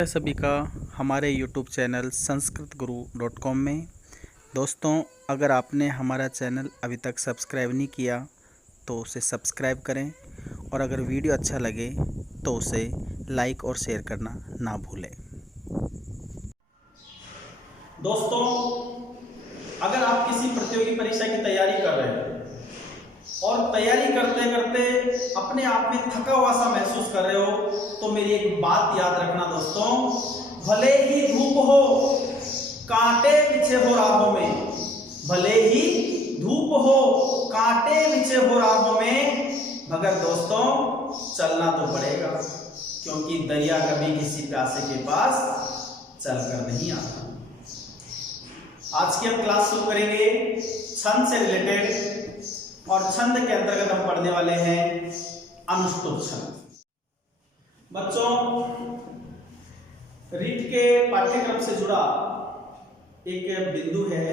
सभी का हमारे YouTube चैनल sanskritguru.com में। दोस्तों, अगर आपने हमारा चैनल अभी तक सब्सक्राइब नहीं किया तो उसे सब्सक्राइब करें और अगर वीडियो अच्छा लगे तो उसे लाइक और शेयर करना ना भूलें। दोस्तों, अगर आप किसी प्रतियोगी परीक्षा की तैयारी कर रहे हैं और तैयारी करते करते अपने आप में थका हुआ सा महसूस कर रहे हो तो मेरी एक बात याद रखना दोस्तों, भले ही धूप हो कांटे बिछे हो राहों में, भले ही धूप हो कांटे बिछे हो राहों में, मगर दोस्तों चलना तो पड़ेगा, क्योंकि दरिया कभी किसी प्यासे के पास चलकर नहीं आता। आज की हम क्लास शुरू करेंगे छंद से रिलेटेड और छंद के अंतर्गत हम पढ़ने वाले हैं अनुष्टुप छंद। बच्चों, रीट के पाठ्यक्रम से जुड़ा एक बिंदु है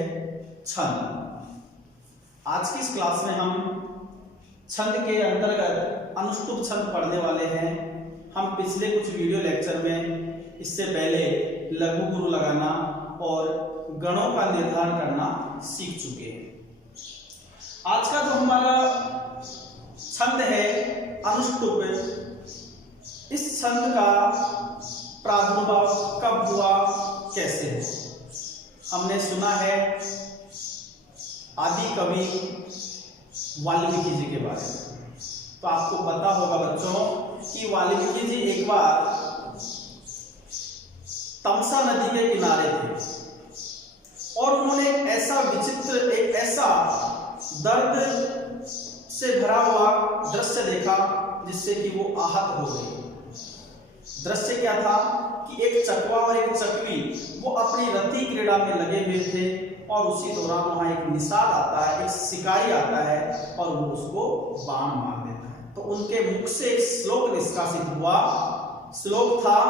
छंद। आज की इस क्लास में हम छंद के अंतर्गत अनुष्टुप छंद पढ़ने वाले हैं। हम पिछले कुछ वीडियो लेक्चर में इससे पहले लघु गुरु लगाना और गणों का निर्धारण करना सीख चुके हैं। आज का जो हमारा छंद है अनुष्टुप, इस छंद का प्रादुर्भाव कब हुआ, कैसे है? हमने सुना है आदि कवि वाल्मीकि जी के बारे में, तो आपको पता होगा बच्चों कि वाल्मीकि जी एक बार तमसा नदी के किनारे थे और उन्होंने एक ऐसा विचित्र, एक ऐसा दर्द से भरा हुआ दृश्य देखा जिससे कि वो आहत हो गए। दृश्य क्या था कि एक चकवा और एक चकवी वो अपनी रति क्रीड़ा में लगे हुए थे और उसी दौरान वहां एक निषाद आता है, एक शिकारी आता है और वो उसको बाण मार देता है। तो उनके मुख से एक श्लोक निष्कासित हुआ। श्लोक था,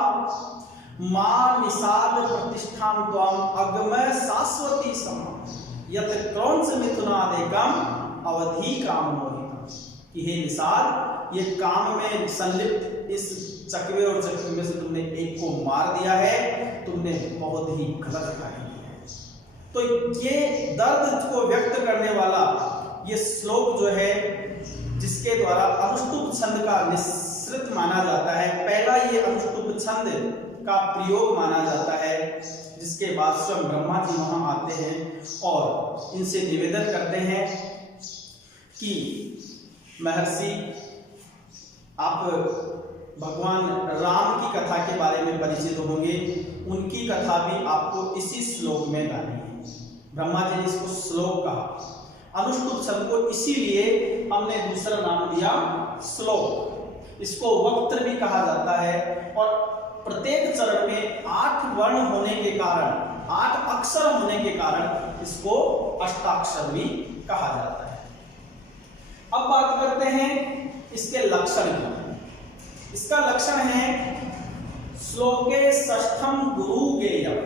मां निषाद प्रतिष्ठान त्वम अगमय शाश्वती सम यत क्रौंच मिथुनादेकम अवधि काम मोहितम। कि हे निषाद, ये काम में संलिप्त इस चकवे और चकवी में से तुमने एक को मार दिया है, तुमने बहुत ही गलत कार्य किया है। तो ये दर्द को व्यक्त करने वाला ये श्लोक जो है, जिसके द्वारा अनुष्टुप छंद का निःसृत माना जाता है, पहला ये अनुष्टुप छंद का प्रयोग माना जाता है, जिसके बाद स्वयं ब्रह्मा जी वहां आते हैं और इनसे निवेदन करते हैं कि महर्षि, आप भगवान राम की कथा के बारे में परिचित होंगे, उनकी कथा भी आपको इसी श्लोक में गानी है। ब्रह्मा जी ने इसको श्लोक कहा। अनुष्टुप छंद को इसीलिए हमने दूसरा नाम दिया श्लोक। इसको वक्त्र भी कहा जाता है और प्रत्येक चरण में 8 वर्ण होने के कारण, 8 अक्षर होने के कारण इसको अष्टाक्षर भी कहा जाता है। अब बात करते हैं इसके लक्षण की। इसका लक्षण है श्लोके षष्ठम गुरु गेयम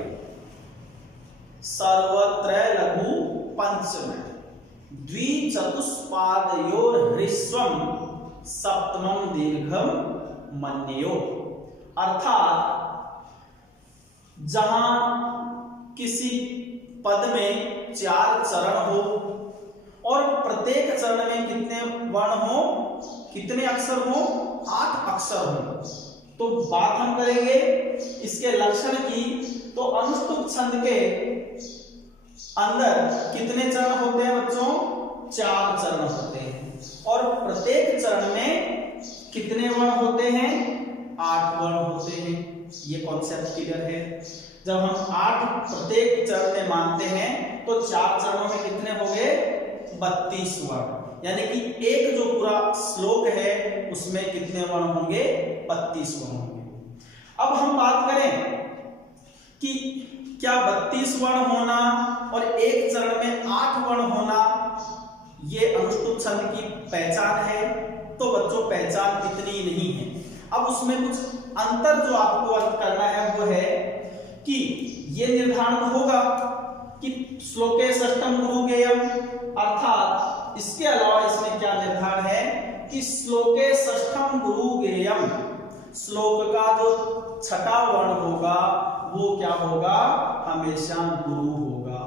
सर्वत्र लघु पंचम द्विचतुष्पादयोर ह्रस्वम सप्तमम दीर्घम मन्यो। अर्थात जहां किसी पद में 4 चरण हो और प्रत्येक चरण में कितने वर्ण हो, कितने अक्षर हो, 8 अक्षर हो। तो बात हम करेंगे इसके लक्षण की, तो अनुष्टुप छंद के अंदर कितने चरण होते हैं बच्चों? 4 चरण होते हैं और प्रत्येक चरण में कितने वर्ण होते हैं? 8 वर्ण होते हैं। ये कॉन्सेप्ट क्लियर है। जब हम 8 प्रत्येक चरण में मानते हैं तो 4 चरणों में कितने हो गए? 32 वर्ण। यानी कि एक जो पूरा श्लोक है उसमें कितने वर्ण होंगे? 32 वर्ण होंगे। अब हम बात करें कि क्या 32 वर्ण होना और एक चरण में 8 वर्ण होना ये अनुष्टुप छंद की पहचान है? तो बच्चों, पहचान इतनी नहीं है। अब उसमें कुछ अंतर जो आपको करना है वो है कि ये निर्धारण होगा कि श्लोके षष्ठम गुरु गेयम, अर्थात इसके अलावा इसमें क्या निर्धारण है कि श्लोके षष्ठम गुरु गेयम, श्लोक का जो छठा वर्ण होगा वो क्या होगा, हमेशा गुरु होगा।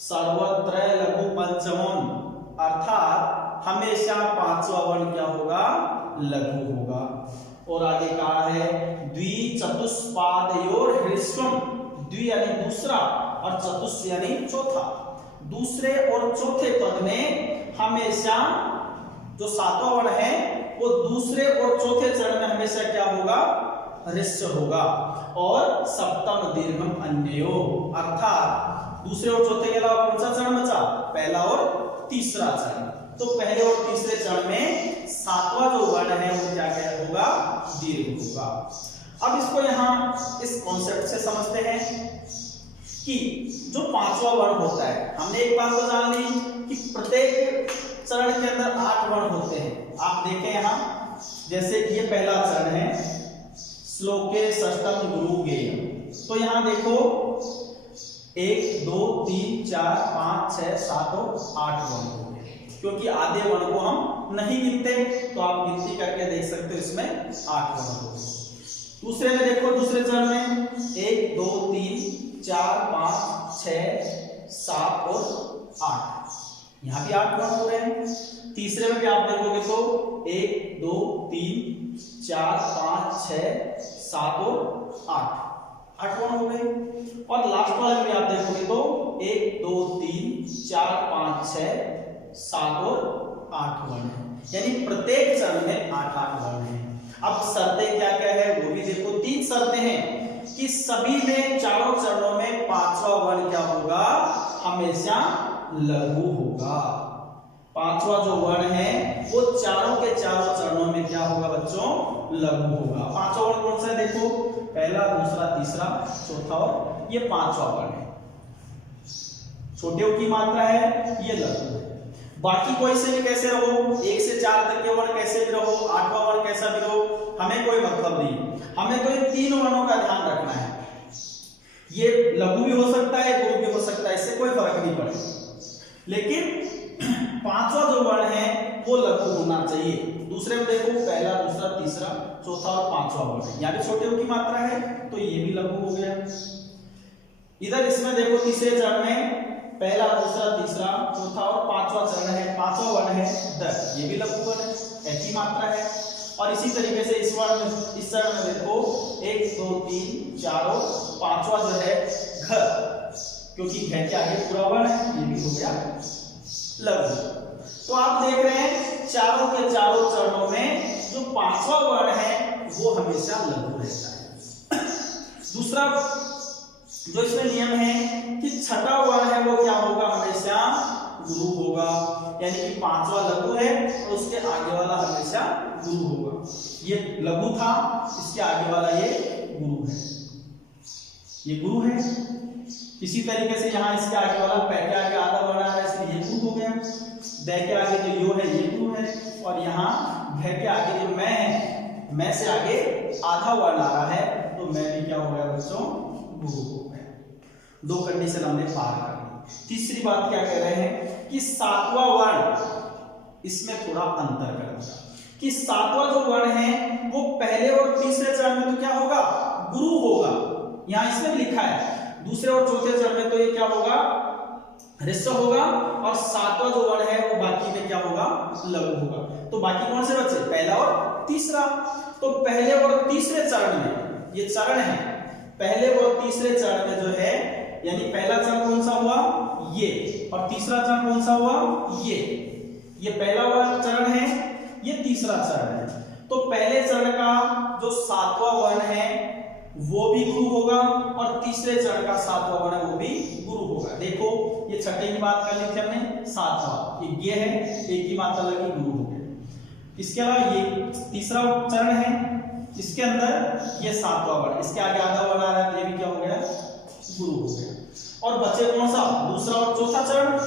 सर्वत्र लघु पंचमम, अर्थात हमेशा पांचवा वर्ण क्या होगा, लघु होगा। और आगे कहा है द्विचतुष्पादयोर ह्रस्वम, द्वि यानी दूसरा और चतुष यानी चौथा, दूसरे और चौथे पद में हमेशा जो सातवां वर्ण है वो दूसरे और चौथे चरण में हमेशा क्या होगा, ह्रस्व होगा। और सप्तम दीर्घम अन्यो, अर्थात दूसरे और चौथे के अलावा कौन सा चरण बचा, पहला और तीसरा चरण। तो पहले और तीसरे चरण में सातवां जो वर्ण है वो क्या होगा, दीर्घ होगा। अब इसको यहां इस कॉन्सेप्ट से समझते हैं कि जो पांचवा वर्ण होता है, हमने एक बात तो जान ली कि प्रत्येक चरण के अंदर 8 वर्ण होते हैं। आप देखें यहां, जैसे कि ये पहला चरण है श्लोके षष्ठम गुरु गेय, तो यहां देखो 1 2 3 4 5 6 7 और 8 वर्ण हो गए, क्योंकि आधे वर्ण को हम नहीं गिनते, तो आप गिनती करके देख सकते हो इसमें 8 वर्ण हो गए। दूसरे में देखो, दूसरे चरण में 1 2 3 4 5 6 7 और 8, यहां भी 8 वर्ण हो रहे हैं। तीसरे में भी आप देखोगे तो 1 2 3 4 5 6 7 और 8 वर्ण हो गए। और लास्ट वाले में आप देखोगे तो 1 2 3 4 5 6 7 और 8 वर्ण है, यानी प्रत्येक चरण में 8 वर्ण है। अब शर्तें क्या क्या है वो भी देखो, 3 शर्तें हैं कि सभी में चारों चरणों में पांचवा वर्ण क्या होगा, हमेशा लघु होगा। पांचवा जो वर्ण है वो चारों के चारों चरणों में क्या होगा बच्चों, लघु होगा। पांचवा वर्ण कौन सा है, देखो पहला दूसरा तीसरा चौथा और ये पांचवा वर्ण है। छोटे की मात्रा है, ये लघु है। बाकी कोई से भी कैसे रहो, 1 से 4 तक के वर्ण कैसे भी रहो, 8वां वर्ण कैसा भी रहो, हमें कोई मतलब नहीं। हमें तो इन 3 वर्णों का ध्यान रखना है। ये लघु भी हो सकता है, गुरु भी हो सकता है, इससे कोई फर्क नहीं पड़ेगा। लेकिन पांचवा जो वर्ण है वो लघु होना चाहिए। दूसरे में देखो पहला दूसरा तीसरा चौथा और पांचवा वर्ण है, यहाँ भी छोटे की मात्रा है तो ये भी लघु हो गया। इधर इसमें देखो तीसरे चरण में पहला दूसरा तीसरा चौथा और पांचवा चरण है, पांचवा वर्ण है द, ये भी लघु वर्ण है, एक ही मात्रा है। और इसी तरीके से इस चरण में देखो 1 2 3 4 और पांचवा जो है घ, क्योंकि घ के आगे पूरा वर्ण है, ये भी हो गया लघु। तो आप देख रहे हैं चारों के चारों चरणों में जो पांचवा वर्ण है वो हमेशा लघु रहता है। दूसरा जो इसमें नियम है कि छठा वर्ण है वो क्या होगा, हमेशा गुरु होगा, यानी कि पांचवा लघु है और उसके आगे वाला हमेशा गुरु होगा। ये लघु था, इसके आगे वाला ये गुरु है, ये गुरु है। इसी तरीके से यहाँ इसके आगे वाला पै के आगे आधा वर्ण आ रहा है इसलिए ये गुरु हो गया, दै के आगे जो यो है ये गुरु है, और यहाँ घ के आगे जो मैं है, मैं से आगे आधा वर्ण आ रहा है तो मैं भी क्या हो गया बच्चों, गुरु हो गया। 2 कंडीशन हमने पार कर ली। तीसरी बात क्या कह रहे हैं कि सातवां वर्ण, इसमें थोड़ा अंतर करेंगे कि सातवां जो वर्ण है वो पहले और तीसरे चरण में तो क्या होगा, गुरु होगा। यहाँ इसमें लिखा है दूसरे और चौथे चरण में तो ये क्या होगा, ह्रस्व होगा, और सातवां जो वर्ण है वो बाकी में क्या होगा, लघु होगा। तो बाकी कौन से बचे, पहला और तीसरा। तो पहले और तीसरे चरण में, ये चरण है, पहले और तीसरे चरण में जो है, यानी पहला चरण कौन सा हुआ, ये, और तीसरा चरण कौन सा हुआ, ये पहला चरण है, ये तीसरा चरण है। तो पहले चरण का जो सातवां वर्ण है वो भी गुरु होगा, और तीसरे चरण का सातवां वर्ण वो भी गुरु होगा। देखो ये छठे की बात कर ली थी हमने, सातवां ये है, एक की मात्रा लगी, गुरु हो गया। इसके अलावा ये तीसरा चरण है, इसके अंदर ये सातवां वर्ण, इसके आगे आधा वर्ण आ रहा है तो ये भी क्या हो गया, गुरु हो गया। और बचे कौन सा, दूसरा और चौथा चरण।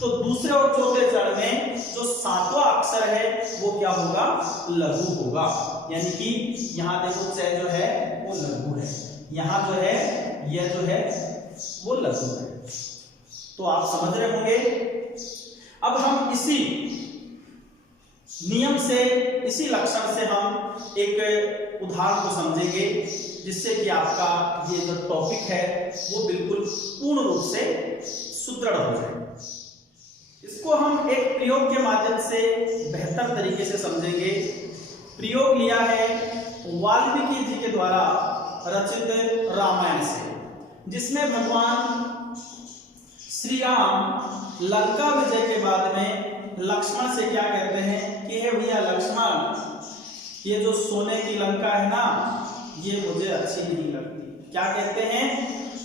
तो दूसरे और चौथे चरण में जो सातवां अक्षर है वो क्या होगा, लघु होगा, यानी कि यहाँ देखो च जो है वो लघु है, यहाँ जो है यह जो है वो लघु है। तो आप समझ रहे होंगे। अब हम इसी नियम से, इसी लक्षण से हम एक उदाहरण को समझेंगे, जिससे कि आपका ये जो टॉपिक है वो बिल्कुल पूर्ण रूप से सुदृढ़ हो जाए। इसको हम एक प्रयोग के माध्यम से बेहतर तरीके से समझेंगे। प्रयोग लिया है वाल्मीकि जी के द्वारा रचित रामायण से, जिसमें भगवान श्री राम लंका विजय के बाद में लक्ष्मण से क्या कहते हैं कि हे भैया लक्ष्मण, ये जो सोने की लंका है ना, ये मुझे अच्छी नहीं लगती। क्या कहते हैं?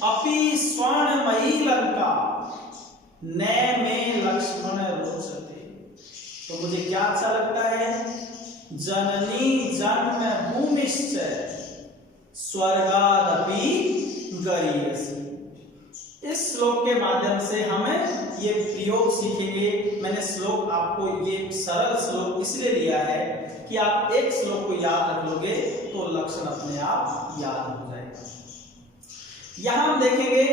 अपि स्वर्णमयी लंका न में लक्ष्मण रोचते। तो मुझे क्या अच्छा लगता है? जननी जन्म भूमिश्च स्वर्गादपि गरीयसी। इस श्लोक के माध्यम से हमें ये प्रयोग सीखेंगे। मैंने श्लोक आपको ये सरल श्लोक इसलिए लिया है कि आप एक श्लोक को याद रख लोगे तो लक्षण अपने आप याद हो जाएगा। यहां हम देखेंगे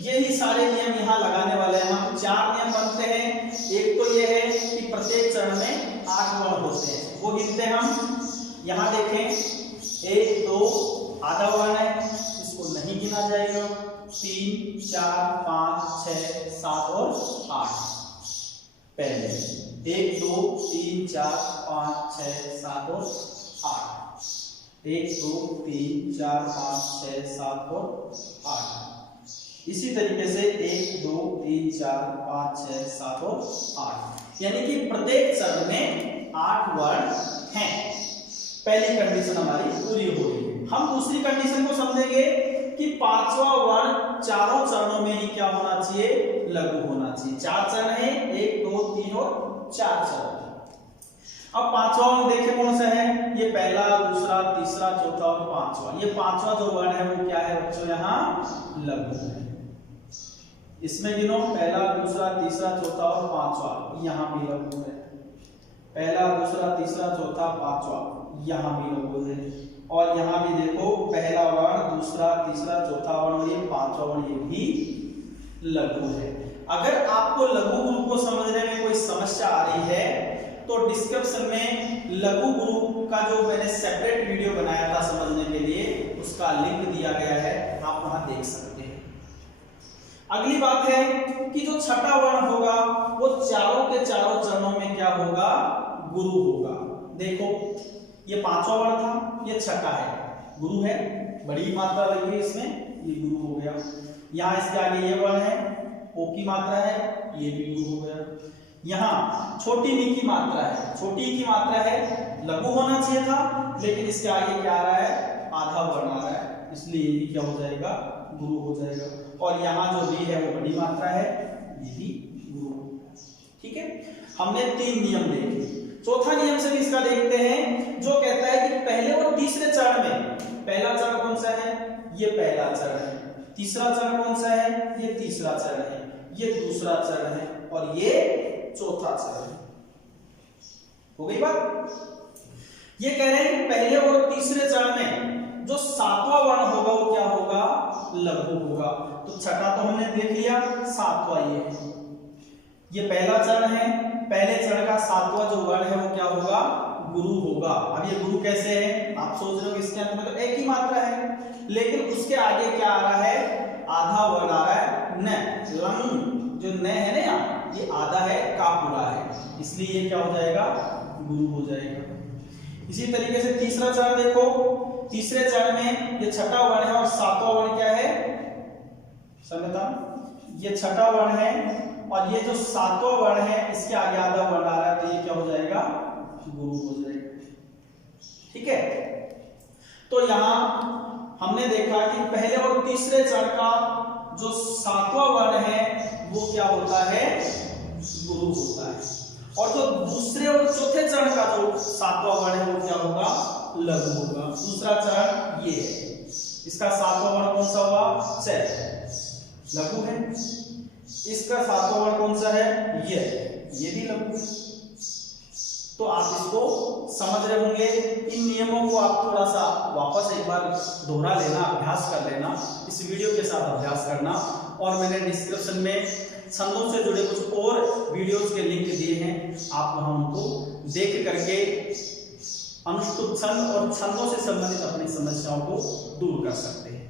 यही सारे नियम यहाँ लगाने वाले हैं। हम 4 नियम बनते हैं। एक तो ये है कि प्रत्येक चरण में 8 वर्ण होते हैं, वो गिनते हम। यहाँ देखें 1 2 आधा वर्ण है, इसको नहीं गिना जाएगा। 3 4 5 6 7 और 8। पहले 1 2 3 4 5 6 7 और 8। 1 2 3 4 5 6 7 और 8। इसी तरीके से 1 2 3 4 5 6 7 और 8, यानी कि प्रत्येक चरण में 8 वर्ण हैं। पहली कंडीशन हमारी पूरी हो गई है। हम दूसरी कंडीशन को समझेंगे कि 5वां वर्ण चारों चरणों में ही क्या होना चाहिए? लघु होना चाहिए। 4 चरण है, 1 2 3 और 4 चरण। अब 5वां वर्ण देखें कौन सा है? ये पहला, दूसरा, तीसरा, चौथा और 5वां। ये 5वां जो वर्ण है वो क्या है बच्चों? यहाँ लघु है। इसमें गिनो पहला, दूसरा, तीसरा, चौथा और 5वां, यहाँ भी लघु है। पहला, दूसरा, तीसरा, चौथा, 5वां, यहाँ भी लघु है। और यहाँ भी देखो पहला वर्ण, दूसरा, तीसरा, चौथा वर्ण, ये 5वां वर्ण, ये भी लघु है। अगर आपको लघु ग्रुप को समझने में कोई समस्या आ रही है तो डिस्क्रिप्शन में लघु ग्रुप का जो मैंने सेपरेट वीडियो बनाया था समझने के लिए, उसका लिंक दिया गया है, आप वहां देख सकते हैं। अगली बात है कि जो छठा वर्ण होगा वो चारों के चारों चरणों में क्या होगा? गुरु होगा। देखो ये 5वां वर्ण था, ये छठा है, गुरु है, बड़ी मात्रा लगी है इसमें, ये गुरु हो गया। यहाँ इसके आगे ये वर्ण है, ओ की मात्रा है, ये भी गुरु हो गया। यहाँ छोटी नी की मात्रा है, छोटी की मात्रा है, लघु होना चाहिए था, लेकिन इसके आगे क्या आ रहा है? आधा वर्ण आ रहा है, इसलिए ये क्या हो जाएगा? गुरु हो जाएगा। और यहाँ जो री है वो बड़ी मात्रा है, ये भी गुरु। ठीक है, हमने 3 नियम देखे। चौथा नियम से भी इसका देखते हैं, जो कहता है कि पहले और तीसरे चरण में, पहला चरण कौन सा है? ये पहला चरण है। तीसरा चरण कौन सा है? ये तीसरा चरण है। ये दूसरा चरण है और ये चौथा चरण है। हो गई बात? ये कह रहे हैं कि पहले और तीसरे चरण में जो 7वां वर्ण होगा वो क्या होगा? लघु होगा। तो छठा तो हमने देख लिया, 7वां ये है। ये पहला चरण है, पहले चरण का 7वां जो वर्ण है वो क्या होगा? गुरु होगा। अब ये गुरु कैसे है? आप सोच रहे हो इसके अंत में तो एक ही मात्रा है, लेकिन उसके आगे क्या आ रहा है? आधा वर्ण आ रहा है, न। लंग जो न है ना यहाँ, ये आधा है, का पूरा है, इसलिए ये क्या हो जाएगा? गुरु हो जाएगा। इसी तरीके से तीसरा चरण देखो, तीसरे चरण में ये छठा वर्ण है और 7वां वर्ण क्या है? समझता, ये छठा वर्ण है और ये जो 7वां वर्ण है इसके आगे आधा वर्ण आ रहा है, तो ये क्या हो जाएगा? गुरु हो जाएगा। ठीक है, तो यहां हमने देखा कि पहले और तीसरे चरण का जो 7वां वर्ण है वो क्या होता है? गुरु होता है। और जो दूसरे और चौथे चरण का जो 7वां वर्ण है वो क्या होगा? लघु होगा। दूसरा चरण ये है, इसका 7वां वर्ण कौन सा हुआ? च, लघु है। इसका 7वां वर्ण कौन सा है? ये भी लघु है। तो आप इसको समझ रहे होंगे। इन नियमों को आप थोड़ा सा वापस एक बार दोहरा लेना, अभ्यास कर लेना, इस वीडियो के साथ अभ्यास करना। और मैंने डिस्क्रिप्शन में छंदों से जुड़े कुछ और वीडियोस के लिंक दिए हैं, आप वहां उनको देख करके अनुष्टुप छंद और छंदों से संबंधित अपनी समस्याओं को दूर कर सकते हैं।